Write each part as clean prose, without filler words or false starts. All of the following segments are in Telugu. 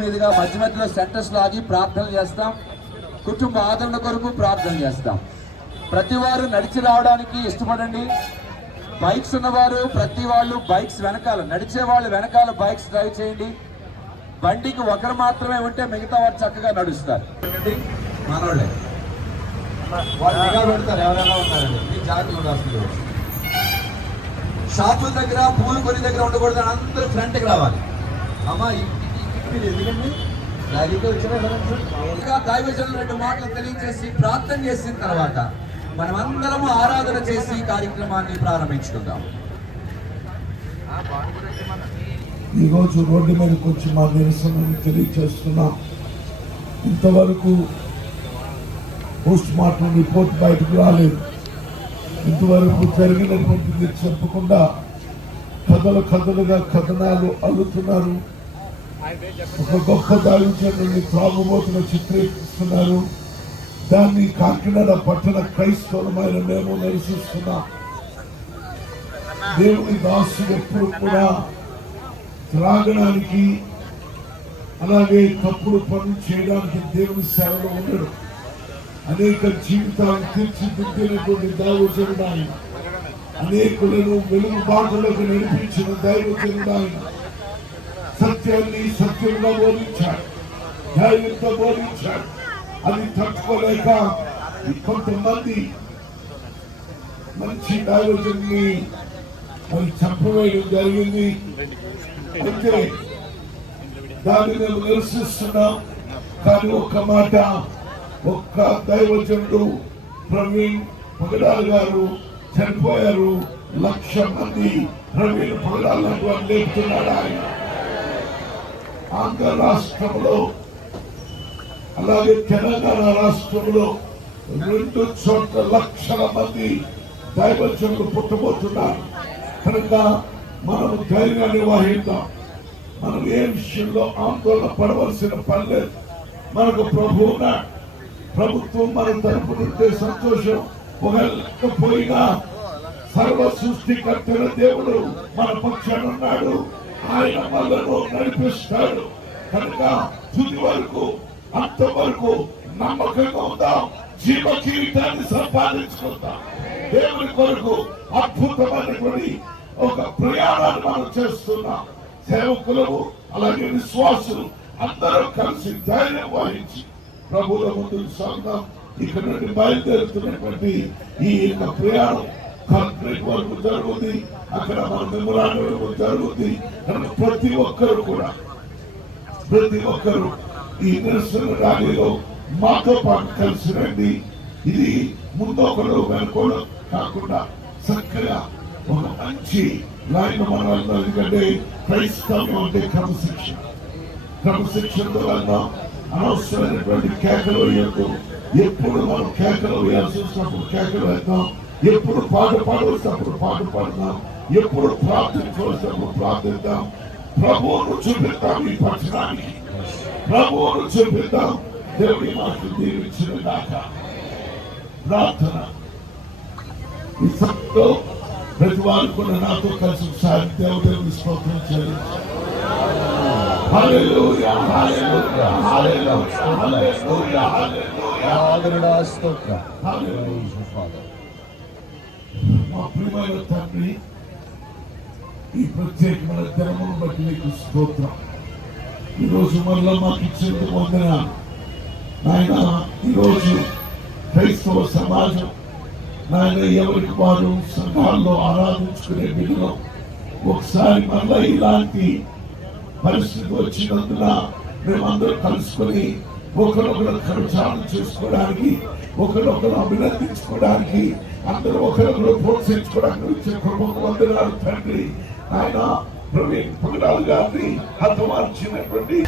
మీదుగా మధ్య మధ్యలో సెంటర్స్ లో ఆగి ప్రార్థన చేస్తాం. కుటుంబ ఆదరణ కొరకు ప్రార్థన చేస్తాం. ప్రతి వారు నడిచి రావడానికి ఇష్టపడండి. బైక్స్ ఉన్నవారు ప్రతి వాళ్ళు బైక్స్ వెనకాల, నడిచే వాళ్ళు వెనకాల బైక్స్ డ్రైవ్ చేయండి. బండికి ఒకరు మాత్రమే ఉంటే మిగతా వారు చక్కగా నడుస్తారు. మనోళ్ళే వాళ్ళు నిఘా పెడతారు ఎవరైనా ఉన్నారండి, మీ జాగ్రత్తగా ఉండాల్సింది. షాపుల దగ్గర పూలు కొని దగ్గర ఉండకూడదు, అందరూ ఫ్రంట్కి రావాలి. అమ్మా మీరు ఎందుకండి దైవజనులు 2 మాటలు తెలియజేసి ప్రార్థన చేసిన తర్వాత మనమందరము ఆరాధన చేసి కార్యక్రమాన్ని ప్రారంభించుకుందాం. ఈరోజు రోడ్డు మీదకి వచ్చి మా నిరసనను తెలియజేస్తున్నాం. ఇంతవరకు పోస్ట్ మార్టం రిపోర్ట్ బయటకు రాలేదు. ఇంతవరకు జరిగినటువంటిది చెప్పకుండా కథలుగా కథనాలు అల్లుతున్నారు. ఒక గొప్ప దైవజనుడిని త్రాగుబోతున్న చిత్రీకరిస్తున్నారు. దాన్ని కాకినాడ పట్టణ క్రైస్తవులమైన మేము నిరసిస్తున్నాం. దేవుని దాసుడు ఎప్పుడు కూడా త్రాగడానికి అలాగే తప్పుడు పనులు చేయడానికి దేవుని సేవలో ఉండడు. అనేక జీవితాలను తీర్చిదిద్దినటువంటి దైవజనుడు ఆయన. అనేకులను వెలుగు బాటలోకి నడిపించిన దైవజనుడు ఆయన. సత్యాన్ని సత్యంగా బోధించాడు, ధైర్యంతో బోధించాడు. అది తట్టుకోలేక కొంతమంది మంచి దైవజనుని మరి చంపవేయడం జరిగింది. అయితే దాన్ని మేము నిరసిస్తున్నాం. కానీ ఒక్క దైవజనుడు ప్రవీణ్ పగడాల్ గారు చనిపోయారు. 1,00,000 మంది ప్రవీణ్ పగడాల్ లేపుతున్నాడు ఆయన. ఆంధ్ర రాష్ట్రంలో అలాగే తెలంగాణ రాష్ట్రంలో 2 చోట్ల 1,00,000 మంది దైవజనులు పుట్టబోతున్నారు. కనుక మనం ధైర్యాన్ని వహిద్దాం. మనం ఏ విషయంలో ఆందోళన పడవలసిన పని లేదు. మనకు ప్రభువు ఉన్నాడు. ప్రభుత్వం మన తరపు నుండి సంతోషం. పోయినా సర్వ సృష్టికర్తల దేవుడు మన పక్షాన ఉన్నాడు. ఆయన మనను నడిపిస్తాడు. కనుక తుది వరకు అంతవరకు నమ్మకంగా ఉందాం. జీవ జీవితాన్ని సంపాదించుకుందాం. దేవుని కొరకు అద్భుతమైనటువంటి ఒక ప్రయాణాన్ని మనం చేస్తున్నాం. సేవకులు అలాగే విశ్వాసులు అందరూ కలిసి ధైర్యం వహించి ప్రభువుల ముందు సాగుదాం. ఇక్కడ నుండి బయలుదేరుతున్నటువంటి ఈ యొక్క ప్రయాణం కాంక్రీట్ వరకు జరుగుతుంది. అక్కడ మన మెమోరాండం జరుగుతుంది. ప్రతి ఒక్కరు ఈ నిరసన ర్యాలీలో మాతో పాటు కలిసి రండి. ఇది ముందొకరు వెనుకోవడం కాకుండా చక్కగా ఒక మంచి లైన్ మనం వెళ్తాం. ఎందుకంటే క్రైస్తవం అంటే క్రమశిక్షణతో వెళ్దాం. అనవసరమైనటువంటి కేకలు వేయద్దు. ఎప్పుడు మనం కేకలు వేయాల్సి వచ్చినప్పుడు కేకలు వేద్దాం. ఎప్పుడు పాట పాడవలసినప్పుడు పాట పాడదాం. ఎప్పుడు ప్రార్థించవలసినప్పుడు ప్రార్థిద్దాం. ప్రభువును చూపిద్దాం. ఈ పట్టణానికి ప్రభువును చూపిద్దాం. దేవుడి మాకు దీవించిన దాకా ప్రార్థన. ఈ సభలో ప్రతి వారు కూడా నాతో కలిసి ఒకసారి దేవుని స్తోత్రం చేయాలి. హల్లెలూయా హల్లెలూయా హల్లెలూయా హల్లెలూయా హల్లెలూయా స్తోత్రం. మా ప్రియమైన తండ్రి, ఈ ప్రత్యేకమైన దినమును బట్టి నీకు స్తోత్రం. ఈరోజు మళ్ళా మాకు ఇచ్చేందుకు వందనాలు నాయన. ఈరోజు క్రైస్తవ సమాజం నాయన ఎవరికి వారు సంఘాల్లో ఆరాధించుకునే బిడ్డలో ఒకసారి మళ్ళా ఇలాంటి పరిస్థితి వచ్చినందున మేమందరం కలుసుకొని ఒకరొకరు కరచాలం చేసుకోవడానికి, ఒకరొకరు అభినందించుకోవడానికి, అందరూ ఒకరొకరు ప్రోత్సహించుకోవడానికి వచ్చే కృపకు వందనాలు తండ్రి. ఆయన ప్రవీణ్ పగడాల్ గారిని హతమార్చినటువంటి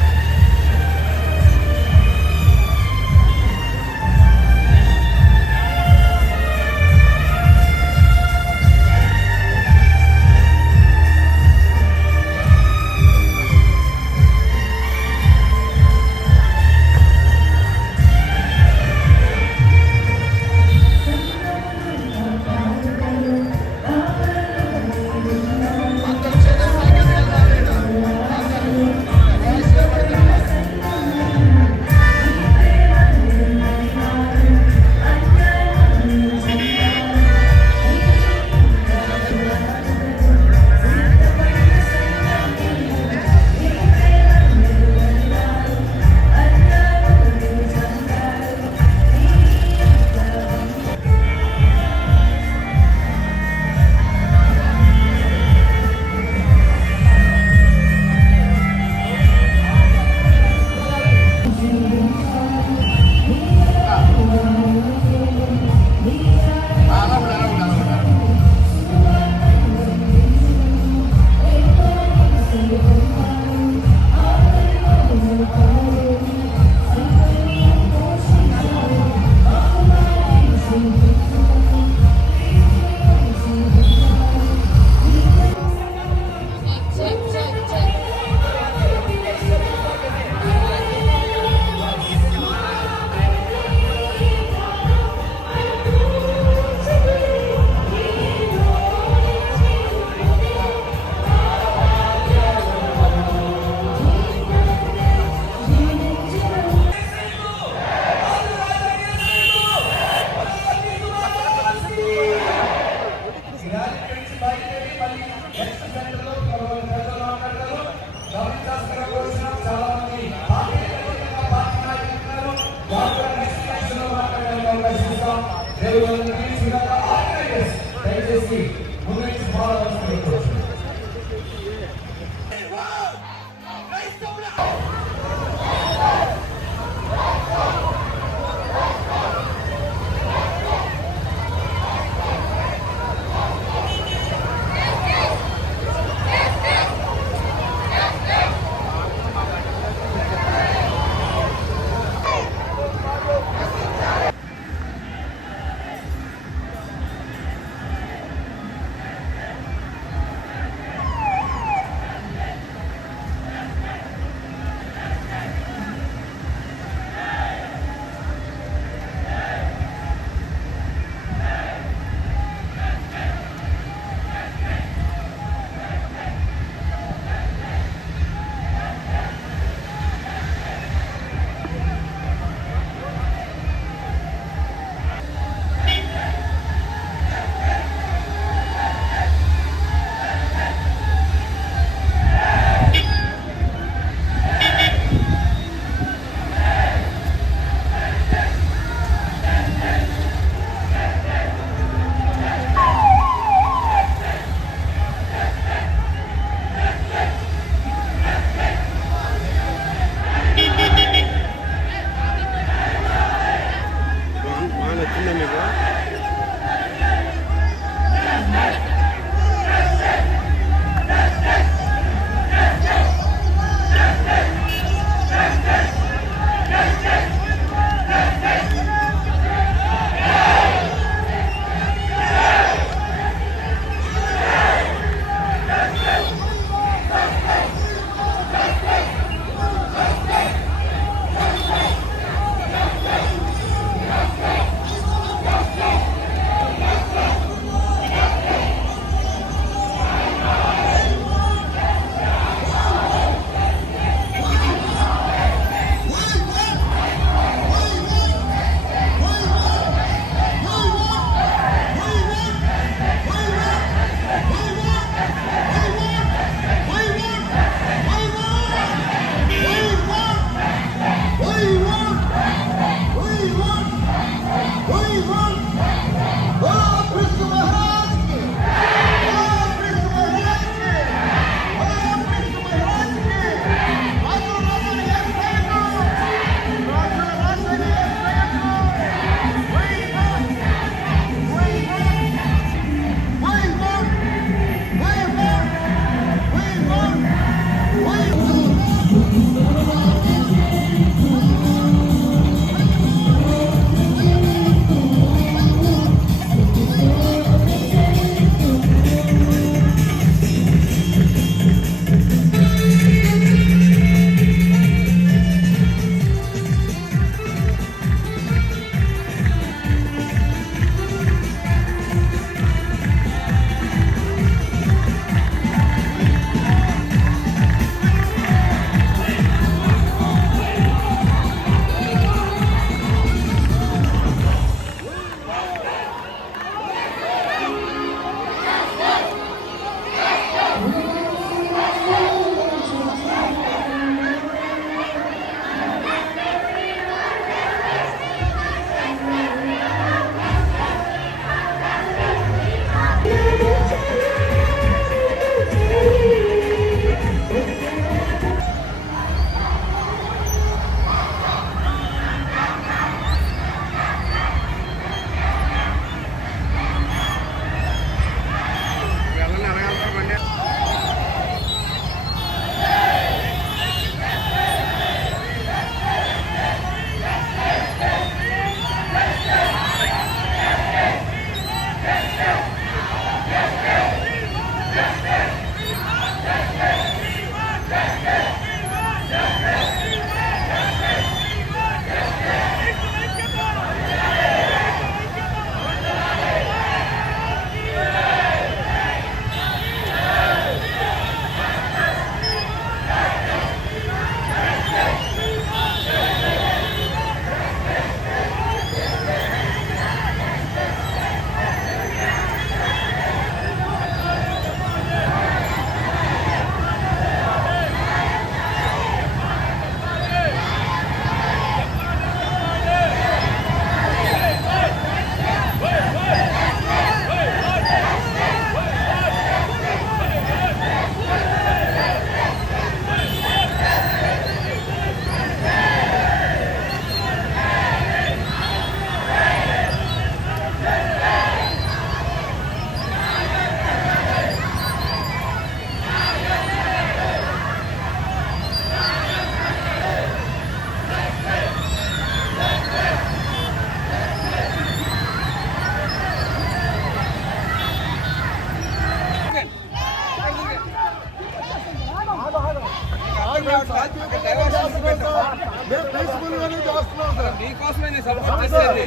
మీకోసమే నేను సపోర్ట్ చేసేది.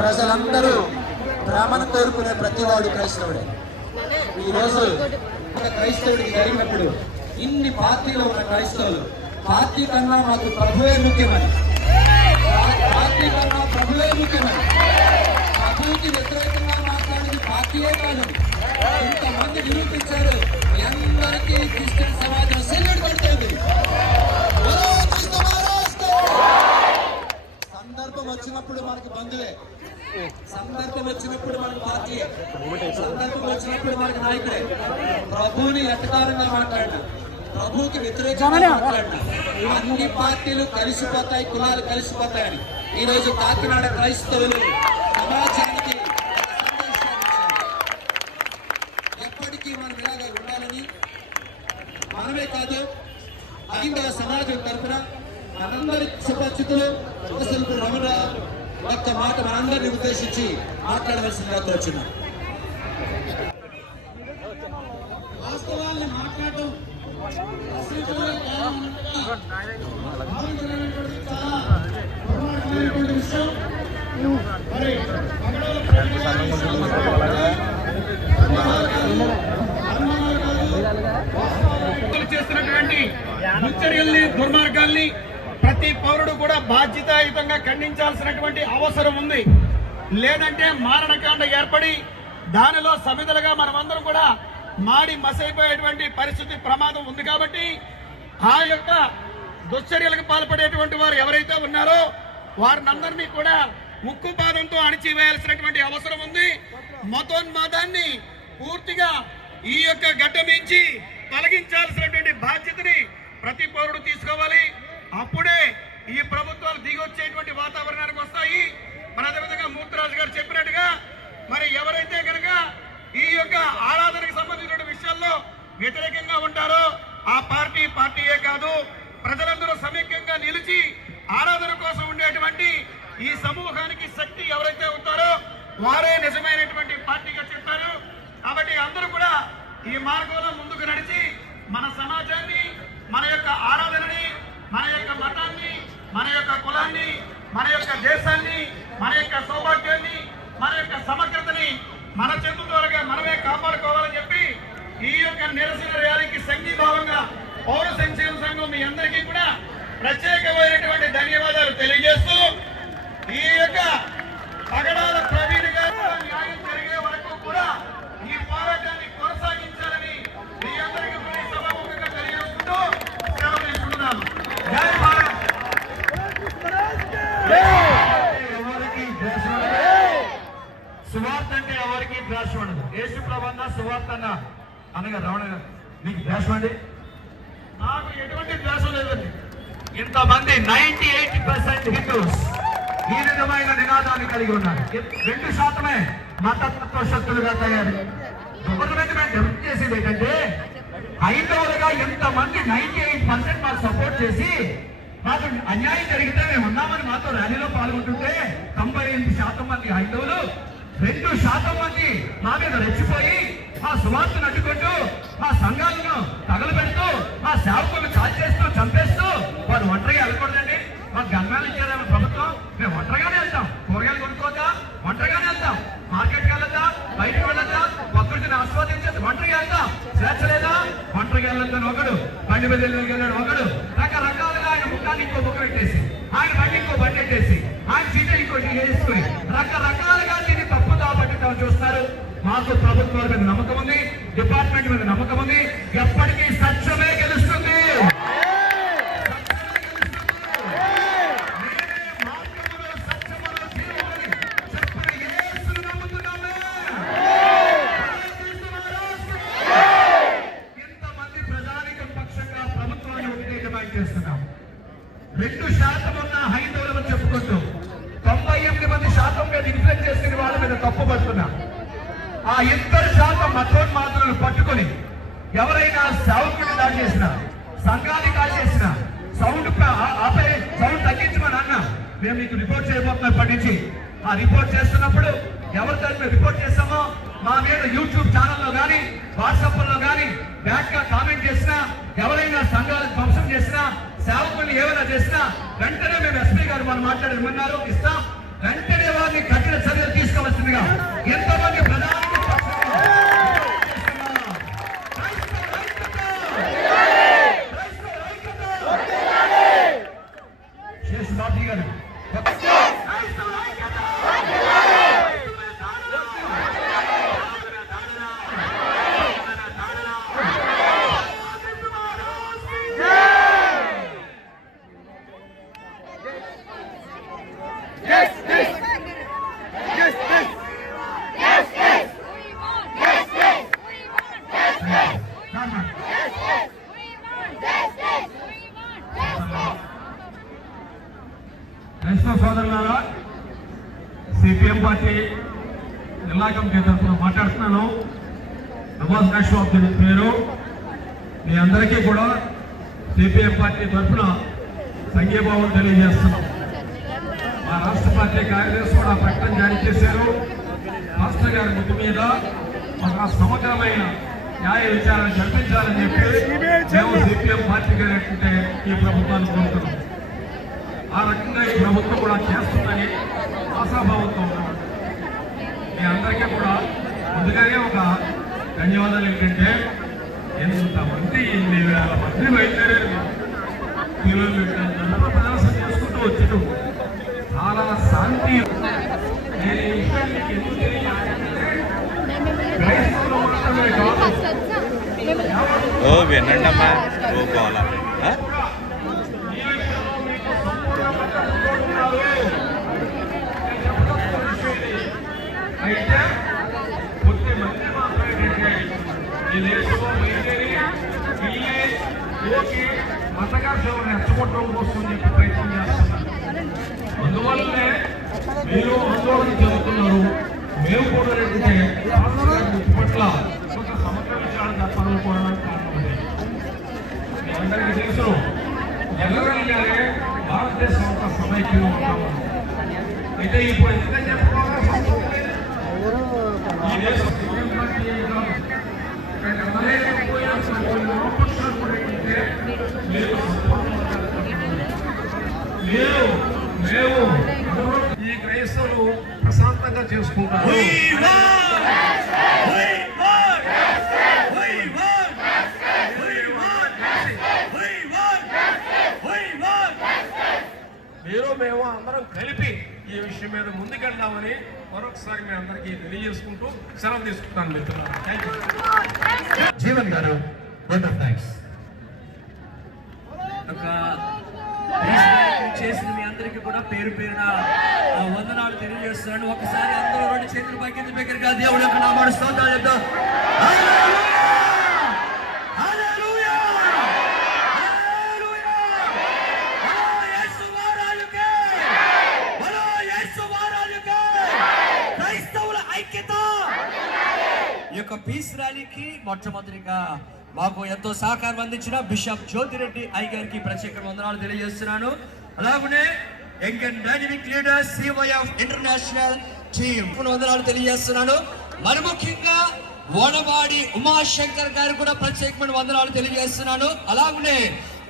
ప్రజలందరూ ప్రేమను కోరుకునే ప్రతివాడు క్రైస్తవుడే. ఈరోజు ఒక క్రైస్తవుడికి జరిగినప్పుడు ఇన్ని పార్టీలు ఉన్న క్రైస్తవులు పార్టీ కన్నా మాకు ప్రభువే ముఖ్యమని, పార్టీ కన్నా ప్రభువే ముఖ్యమని, ప్రభువుకి వ్యతిరేకంగా మాట్లాడేది పార్టీయే కాదు ఇంతమంది నిరూపించారు. మీ అందరికీ క్రిస్టియన్ సమాజం సెల్యూట్ కొడుతుంది. సందర్భం వచ్చినప్పుడు మనకు బంధువే, సందర్భం వచ్చినప్పుడు మనకు పార్టీయే, సందర్భం వచ్చినప్పుడు మనకు నాయకుడే. ప్రభువుని ఎట్టకారంగా మాట్లాడినా, ప్రభువుకి వ్యతిరేకంగా మాట్లాడినా అన్ని పార్టీలు కలిసిపోతాయి, కులాలు కలిసిపోతాయని ఈరోజు కాకినాడ క్రైస్తవులు సమాజానికి ఎప్పటికీ మనం ఇలాగా ఉండాలని మనమే కాదు హైందవ సమాజం తరఫున మనందరి సుపరిచితులు శిల్పి రమణ ఒక్క మాట మనందరినీ ఉద్దేశించి మాట్లాడవలసిందిగా కోరుచున్నాం. వాస్తవాన్ని మాట్లాడటం చేస్తున్నటువంటి దుశ్చర్యల్ని, దుర్మార్గాల్ని ప్రతి పౌరుడు కూడా బాధ్యతాయుతంగా ఖండించాల్సినటువంటి అవసరం ఉంది. లేదంటే మారణకాండ ఏర్పడి దానిలో సమిధలుగా మనమందరం కూడా మాడి మసైపోయేటువంటి పరిస్థితి ప్రమాదం ఉంది. కాబట్టి ఆ యొక్క దుశ్చర్యలకు పాల్పడేటువంటి వారు ఎవరైతే ఉన్నారో వారినందరినీ కూడా ముక్కుపాదంతో అణిచివేయాల్సినటువంటి అవసరం ఉంది. మతోన్మాదాన్ని పూర్తిగా ఈ యొక్క గడ్డ మించి తొలగించాల్సినటువంటి బాధ్యతని ప్రతి పౌరుడు తీసుకోవాలి. అప్పుడే ఈ ప్రభుత్వాలు దిగొచ్చేటువంటి వాతావరణానికి వస్తాయి. మన అదేవిధంగా మూర్తిరాజు గారు చెప్పినట్టుగా మరి ఎవరైతే కనుక ఈ యొక్క ఆరాధనకు సంబంధించిన విషయాల్లో వ్యతిరేకంగా ఉంటారో ఆ పార్టీయే కాదు, ప్రజలందరూ సమైక్యంగా నిలిచి ఆరాధన కోసం ఉండేటువంటి ఈ సమూహానికి శక్తి ఎవరైతే ఉంటారో వారే నిజమైనటువంటి పార్టీగా చెప్తారు. కాబట్టి అందరూ కూడా ఈ మార్గంలో ముందుకు నడిచి మన సమాజాన్ని, మన యొక్క ఆరాధనని, మన యొక్క మతాన్ని, మన యొక్క కులాన్ని, మన యొక్క దేశాన్ని, మన యొక్క సౌభాగ్యాన్ని, మన యొక్క సమగ్రతని మన చేతుల ద్వారా మనమే కాపాడుకోవాలని చెప్పి ఈ యొక్క నిరసన ర్యాలీకి సంఘీభావంగా పౌర సంక్షేమ సంఘం మీ అందరికీ కూడా ప్రత్యేకమైనటువంటి ధన్యవాదాలు తెలియజేస్తూ ఈ యొక్క పగడాల ప్రవీణ్ గారు న్యాయం జరిగే వరకు కూడా ఈ పోరాటాన్ని కొనసాగించాలని మీ అందరికీ సభాముఖంగా తెలియజేసుకుంటూ సెలవు తీసుకుంటున్నాను. జై భారత్. ఎవరికి ద్వేషం సువార్త అంటే ఎవరికి ద్వేషం ఉండదు. యేసు ప్రభన్న సువార్త అనగా రమణ గారు మీకు ద్వేషం అండి? నాకు ఎటువంటి ద్వేషం లేదండి. ఇంతమంది 98% హిందూస్ ఈ విధమైన నినాదాన్ని కలిగి ఉన్నారు. 2% మతత్వ శక్తులుగా తయారు. గవర్నమెంట్ డెవలప్ చేసేది ఏంటంటే హైందవులుగా ఎంతమంది 98% మాకు సపోర్ట్ చేసి మాకు అన్యాయం జరిగితే మేము ఉన్నామని మాతో ర్యాలీలో పాల్గొంటుంటే 98% మంది హైందవులు 2% మంది మా మీద రెచ్చిపోయి మా సువార్తను అడ్డుకుంటూ మా సంఘాలను తగలబెడుతూ మా సేవకులను కాల్చేస్తూ చంపేస్తూ వారు ఒంటరిగా వెళ్ళకూడదండి. మాకు గన్మేలు ఇచ్చేదేమో ప్రభుత్వం, మేము ఒంటరిగానే వెళ్తాం. కూరగాయలు కొనుక్కోవద్దా? ఒంటరిగానే వెళ్తాం. మార్కెట్కి వెళ్ళొద్దా? బయటకు వెళ్ళొద్దా? ప్రకృతిని ఆస్వాదించేది ఒంటరిగా వెళ్తాం. స్వేచ్ఛ లేదా? ఒంటరిగా వెళ్ళొద్దని ఒకడు, బండి మీద వెళ్ళాడు ఒకడు, రకరకాలుగా ఆయన ముఖాన్ని ఇంకో ముఖం పెట్టేసి, ఆయన బండి ఇంకో బండి పెట్టేసి, ఆయన సీట ఇంకోటి వేసుకుని రకరకాలుగా దీన్ని తప్పుదా పట్టిద్దామని చూస్తున్నారు. మాకు ప్రభుత్వాల మీద నమ్మకం ఉంది, డిపార్ట్మెంట్ మీద నమ్మకం ఉంది. ఎప్పటికీ సత్యమే గెలుస్తుంది. ఇంతమంది ప్రజానికం పక్షంగా ప్రభుత్వాన్ని ఉంటే చేస్తున్నాం. 2% ఉన్న హైందవులను చెప్పుకుంటూ 98% మీద ఇన్ఫ్లుయెన్స్ చేసుకునే వాళ్ళ మీద తప్పు పడుతున్నాం. ఆ 2% మతోన్మాదులను పట్టుకొని ఎవరైనా సేవకుడిని దాడి చేసినా, సంఘాన్ని కాల్ చేసిన, సౌండ్ తగ్గించమని అన్నా మేము మీకు రిపోర్ట్ చేయబోతున్నాం. ఇప్పటి నుంచి ఆ రిపోర్ట్ చేస్తున్నప్పుడు ఎవరితో మేము రిపోర్ట్ చేస్తామో మా మీద యూట్యూబ్ ఛానల్లో కానీ వాట్సాప్ లో కానీ బ్యాక్ గా కామెంట్ చేసినా, ఎవరైనా సంఘాలను ధ్వంసం చేసినా, సేవకుల్ని ఏమైనా చేసినా వెంటనే మేము ఎస్పీ గారు మనం మాట్లాడమన్నారు ఇస్తాం. వెంటనే వారిని కఠిన చర్యలు తీసుకోవాల్సిందిగా ఎంతమంది ప్రధాని బాబీ గారు క్రైస్తవ సోదరులారా, సిపిఎం పార్టీ జిల్లా కమిటీ తరఫున మాట్లాడుతున్నాను. నవాజ్ అష్వాబ్ పేరు. మీ అందరికీ కూడా సిపిఎం పార్టీ తరఫున సంఘీభావం తెలియజేస్తున్నాం. మా రాష్ట్ర పార్టీ కార్యదర్శి కూడా ప్రకటన జారీ చేశారు. మాస్టర్ గారి ముందు మీద ఒక సమగ్రమైన న్యాయ విచారణ జరిపించాలని చెప్పి మేము సిపిఎం పార్టీ గారి ఈ ప్రభుత్వాన్ని కోరుతున్నాం. ఆ రకంగా ఈ ప్రభుత్వం కూడా చేస్తుందని ఆశాభావంతో ఉన్నాం. మీ అందరికీ కూడా ముందుగానే ఒక ధన్యవాదాలు. ఏంటంటే ఎంతమంది 8,000 మంది బయలుదేరారు. కిలోమీటర్ల ప్రదర్శన చేసుకుంటూ వచ్చారు. చాలా శాంతి. నేను ఈ విషయాన్ని ఎందుకు తెలియాలంటే క్రైస్తవులు మాత్రమే కాదు, వినండమ్మా పోవాలా అయితే కొద్ది మంది మాత్రమే ఈ దేశంలో బయలుదేరి మతగా సేవలు రెచ్చగొట్టడం కోసం చెప్పి ప్రయత్నం చేస్తున్నారు. అందువల్లనే మీరు ఆందోళన చెందుతున్నారు. మేము కూడా ఏంటంటే పట్ల ఒక సమగ్ర విషయాలు జరపాలనుకోవడానికి కారణం. మీ అందరికీ తెలుసు, జనరల్గానే భారతదేశం ఒక సమైక్యంగా ఉంటాము. అయితే ఇప్పుడు ఎందుకని చెప్పుకోవాలి, ఈ దేశం ఈ క్రైస్తవులు ప్రశాంతంగా చేసుకుంటారు. మేము అందరం కలిపి ఈ విషయం మీద ముందుకెళ్దామని మరొకసారి మీ అందరికీ తెలియజేసుకుంటూ సెలవు తీసుకుంటాను మిత్రులారా. జీవన్ గారు, చేసిన మీ అందరికీ కూడా పేరు పేరున వందనాలు తెలియజేస్తున్నాను. ఒకసారి అందరూ 2 చేతులు పైకి దగ్గరగా దేవుడు యొక్క నామాన్ని స్తోత్రాలు చెప్తాం. ఈ యొక్క పీస్ ర్యాలీకి మొట్టమొదటిగా మాకు ఎంతో సహకారం అందించిన బిషప్ జ్యోతిరెడ్డి గారికి ప్రత్యేక వందనాలు తెలియజేస్తున్నాను. అలాగనే young and dynamic leader CYF international team వందనాలు తెలియజేస్తున్నాను. మరి ముఖ్యంగా వనవాడి ఉమాశంకర్ గారు కూడా ప్రత్యేకమైన వందనాలు తెలియజేస్తున్నాను. అలాగనే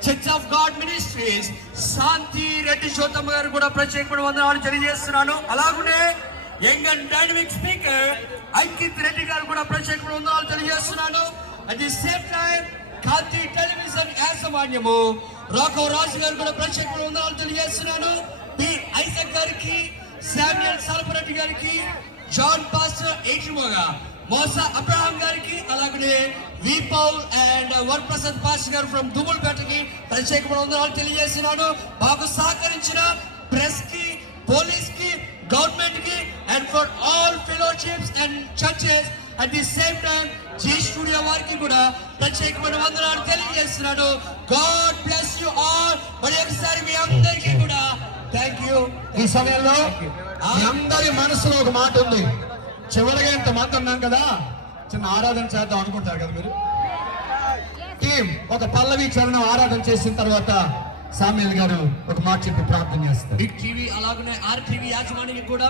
church of God ministries Shanti Reddy Sothamma గారు కూడా ప్రత్యేకమైన వందనాలు తెలియజేస్తున్నాను. అలాగనే young and dynamic speaker Ankit Reddy గారు కూడా ప్రత్యేకమైన వందనాలు తెలియజేస్తున్నాను. At the same time Kanti television యాజమాన్యము రాఘవ రాజు గారు కూడా ప్రత్యేకమైన వందనాలు తెలియజేస్తున్నాను. పి ఐజక్ గారికి, శామ్యుయల్ సల్పరెడ్డి గారికి, జాన్ పాస్టర్ ఏజుమగా, మోసా అబ్రహాం గారికి, అలాగే V Paul and Varaprasad pastor గారు ఫ్రమ్ దుమ్ములపేటకి ప్రత్యేకమైన వందనాలు తెలియజేస్తున్నాను. మాకు సహకరించిన ప్రెస్ కి, పోలీస్ కి, గవర్నమెంట్ కి and for all fellowships and churches at the same time Zee studio వారికి కూడా ప్రత్యేకమైన వందనాలు తెలియజేస్తున్నాను. God bless you all. మరి ఒకసారి మీ అందరికీ కూడా థ్యాంక్ యూ. ఈ సమయంలో మీ అందరి మనసులో ఒక మాట ఉంది. చివరిగా ఇంత మంది ఉన్నాం కదా, చిన్న ఆరాధన చేద్దాం అనుకుంటారు కదా మీరు. టీం ఒక పల్లవి చరణం ఆరాధన చేసిన తర్వాత సామ్యుల్ గారు ఒక మాట చెప్పి ప్రార్థన చేస్తారు. బిగ్ టీవీ అలాగనే RTV యాజమాన్యానికి కూడా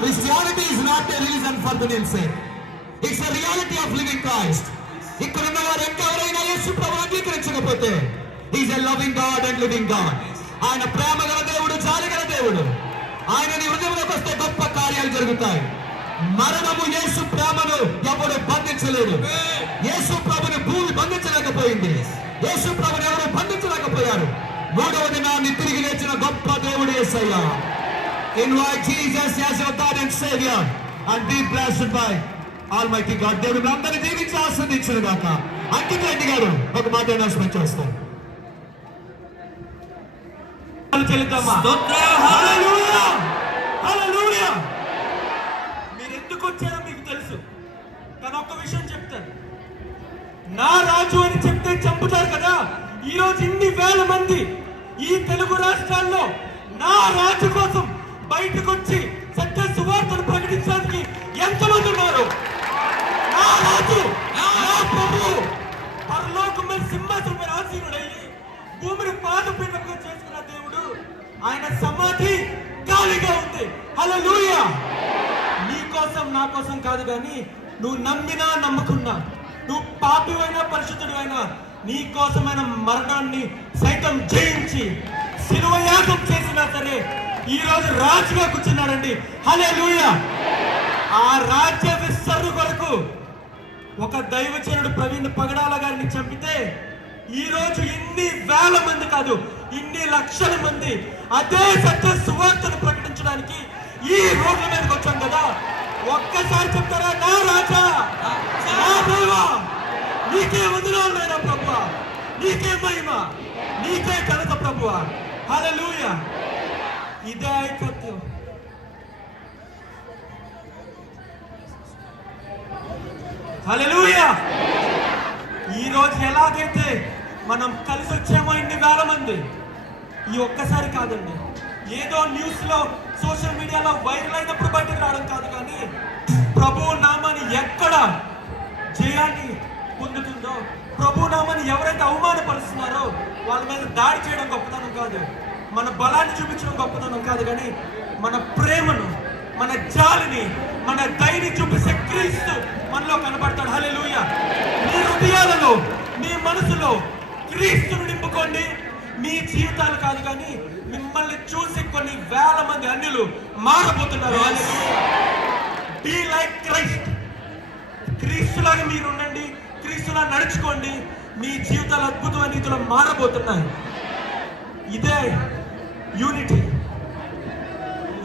Christianity is not a religion for the namesake. It's a reality of living Christ. ఇక్కడ ఉన్న వారు ఎవరైనా యేసు ప్రభువును అంగీకరించకపోతే is a loving God and living God. ఆయన ప్రేమ గల దేవుడు, జాలి గల దేవుడు. ఆయన నీ హృదయంలోకి వస్తే గొప్ప కార్యాలు జరుగుతాయి. మరణము యేసు ప్రేమను ఎవరు బంధించలేడు. యేసు ప్రభుని భూమి బంధించలేకపోయింది. యేసు ప్రభుని ఎవరు బంధించలేకపోయారు. మూడవ దినాన్ని తిరిగి లేచిన గొప్ప దేవుడు యేసయ్య. Invite Jesus as your God and Savior and be blessed by Almighty God. దేవుడు అందరినీ దీవించి ఆస్వాదించును గాక. అంకిత రెడ్డి గారు ఒక మాట అనౌన్స్మెంట్ చేస్తారు. మీరు ఎందుకు వచ్చారో మీకు తెలుసు, కానీ ఒక్క విషయం చెప్తాను. నా రాజు అని చెప్తే చంపుతారు కదా. ఈ రోజు ఇన్ని వేల మంది ఈ తెలుగు రాష్ట్రాల్లో నా రాజు కోసం బయటకు వచ్చి సత్య సువార్తను ప్రకటించడానికి ఎంతమంది ఉన్నారు? నా రాజు, నా ప్రభువు పరలోకం మీద సింహాసనం మీద ఆసీనుడయ్యి భూమిని పాదపీఠంగా చేసుకున్న దేవుడు, ఆయన సమాధి ఖాళీగా ఉంది. హల్లెలూయా. నీ కోసం నా కోసం కాదు, కానీ నువ్వు నమ్మినా నమ్మకున్నా, నువ్వు పాపివైనా పరిశుద్ధుడైనా, నీ కోసమైన మరణాన్ని సైతం జయించి శిలువ యాగం చేసినా సరే ఈ రోజు రాజుగా కూర్చున్నాడండి. హల్లెలూయా. ఆ రాజ్య విస్తరణ కొరకు ఒక దైవచనుడు ప్రవీణ్ పగడాల గారిని చంపితే ఈ రోజు ఇన్ని వేల మంది కాదు, ఇన్ని లక్షల మంది అదే సత్య సువార్తను ప్రకటించడానికి ఈ రోడ్ల మీదకి వచ్చాం కదా. ఒక్కసారి చెప్తారా, నా రాజా, నా దేవా, నీకే వందనాలు నాయనా ప్రభువా, నీకే మహిమ, నీకే ఘనత ప్రభువా. హల్లెలూయా. ఇదే ఐకత్యం. హల్లెలూయా. ఈ రోజు ఎలాగైతే మనం కలిసి వచ్చామో ఇన్ని వేల మంది, ఈ ఒక్కసారి కాదండి, ఏదో న్యూస్ లో సోషల్ మీడియాలో వైరల్ అయినప్పుడు బయటకు రావడం కాదు, కానీ ప్రభు నామాన్ని ఎక్కడ జయాన్ని పొందుతుందో, ప్రభు నామాన్ని ఎవరైతే అవమానపరుస్తున్నారో వాళ్ళ మీద దాడి చేయడం గొప్పతనం కాదు, మన బలాన్ని చూపించడం గొప్పతనం కాదు, కానీ మన ప్రేమను, మన జాలిని, మన దయని చూపిస్తే క్రీస్తు మనలో కనబడతాడు. హల్లెలూయా. మీ హృదయాలలో, మీ మనసులో క్రీస్తును నింపుకోండి. మీ జీవితాలు కాదు, కానీ మిమ్మల్ని చూసి కొన్ని వేల మంది అన్యులు మారబోతున్నారు. Be like Christ. క్రీస్తులాగా మీరు ఉండండి, క్రీస్తులా నడుచుకోండి. మీ జీవితాలు అద్భుతమైన రీతిలో మారబోతున్నాయి. ఇదే యూనిటీ,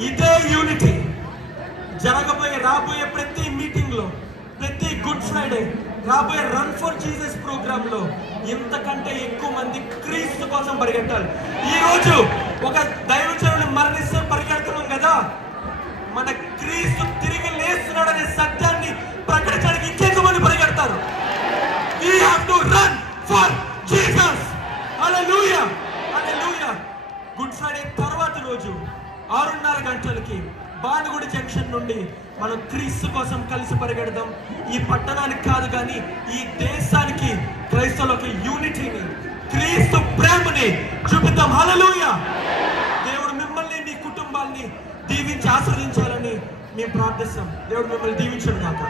ఇదే యూనిటీ. రాబోయే ప్రతి మీటింగ్ లో, ప్రతి గుడ్ ఫ్రైడే, రాబోయే రన్ ఫర్ జీసస్ ప్రోగ్రామ్ లో ఇంతకంటే ఎక్కువ మంది క్రీస్తు కోసం పరిగెట్టాలి. ఈ రోజు ఒక దైవజనుడు మరణిస్తే పరిగెడుతున్నాం కదా, మన క్రీస్తు తిరిగి లేస్తున్నాడనే సత్యాన్ని ప్రకటించడానికి ఇంకెక్కువ మంది పరిగెడతారు. We have to run for Jesus. Hallelujah. Hallelujah. Good Friday తర్వాత రోజు 6:30 గంటలకి బానుగుడి జంక్షన్ నుండి మనం క్రీస్తు కోసం కలిసి పరిగెడదాం. ఈ పట్టణానికి కాదు, కానీ ఈ దేశానికి క్రైస్తవులకు యూనిటీని, క్రీస్తు ప్రేమని చూపిద్దాం. హల్లెలూయా. దేవుడు మిమ్మల్ని, మీ కుటుంబాన్ని దీవించి ఆశీర్వదించాలని మేము ప్రార్థిస్తాం. దేవుడు మిమ్మల్ని దీవించను కాక.